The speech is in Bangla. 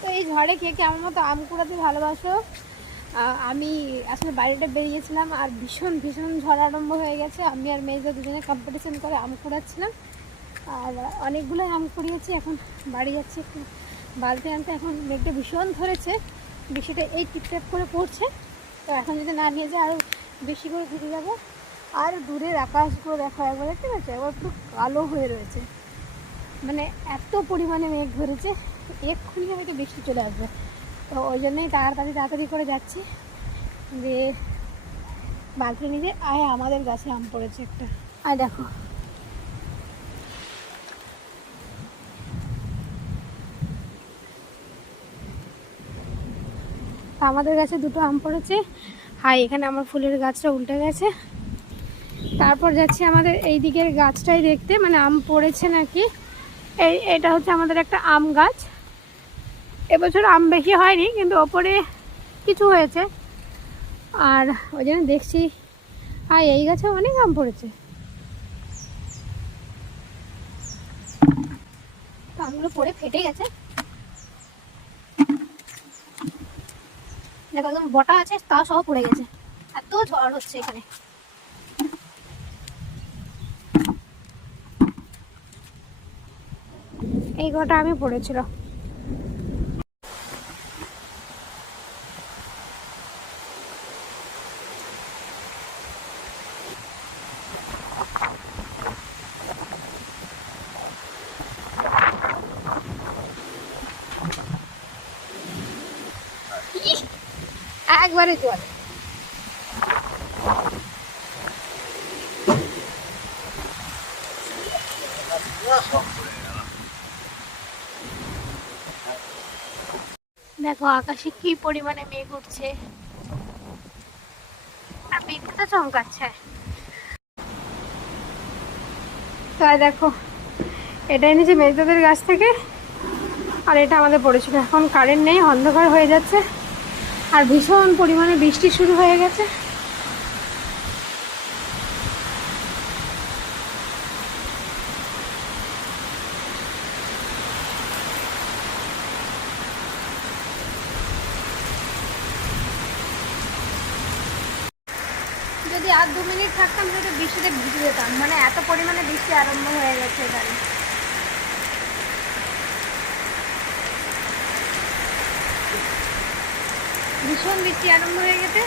তো এই ঝড়ে কে কে আমার মতো আম কুড়াতে ভালোবাসো? আমি আসলে বাইরেটা বেরিয়েছিলাম আর ভীষণ ভীষণ ঝড় আরম্ভ হয়ে গেছে। আমি আর মেয়েদের দুজনে কম্পিটিশন করে আম কুড়াচ্ছিলাম, আর অনেকগুলো আম কুড়িয়েছি। এখন বাড়ি যাচ্ছি একটু বালতি আনতে। এখন মেঘটা ভীষণ ধরেছে, বৃষ্টিটা এই টিপটাপ করে পড়ছে। তো এখন যদি না নিয়ে যায় আরও বেশি করে ভিজে যাবো। আর দূরের আকাশগুলো দেখো একবার, ঠিক আছে, একবার পুরো কালো হয়ে রয়েছে, মানে এত পরিমাণে মেঘ ধরেছে। এক্ষুনি হয়তো বৃষ্টি চলে আসবে। তো ওই জন্যই তাড়াতাড়ি করে যাচ্ছি যে বালতি নিয়ে আয়। আমাদের গাছে আম পড়েছে একটা, আর দেখো আমাদের গাছে দুটো আম পড়েছে। হাই, এখানে আমার ফুলের গাছটা উল্টে গেছে। তারপর যাচ্ছি আমাদের এই দিকের গাছটাই দেখতে, মানে আম পড়েছে নাকি। এটা হচ্ছে আমাদের একটা আম গাছ। এবছর আম বেশি হয়নি, কিন্তু ওপরে কিছু হয়েছে, আর ওই জন্য দেখছি। আর এই গাছে অনেক আম পড়েছে। আমগুলো পড়ে ফেটে গেছে, দেখো একদম বটা আছে তা সহ পড়ে গেছে। এত ঝড় হচ্ছে এখানে। এই ঘটা আমি পড়েছিল। একবারে জল। দেখো আকাশে কি পরিমাণে মেঘ উঠছে, আর বিদ্যুৎ চমকাচ্ছে। তাই দেখো, এটা এনেছে মেজদাদের গাছ থেকে, আর এটা আমাদের পড়েছিল। এখন কারেন্ট নেই, অন্ধকার হয়ে যাচ্ছে, আর ভীষণ পরিমাণে বৃষ্টি শুরু হয়ে গেছে। যদি আর 2 মিনিট থাকতাম হয়তো বৃষ্টিতে ভিজে যেতাম, মানে এত পরিমাণে বৃষ্টি আরম্ভ হয়ে গেছে এখানে। ভীষণ বৃষ্টি আরম্ভ হয়ে গেছে।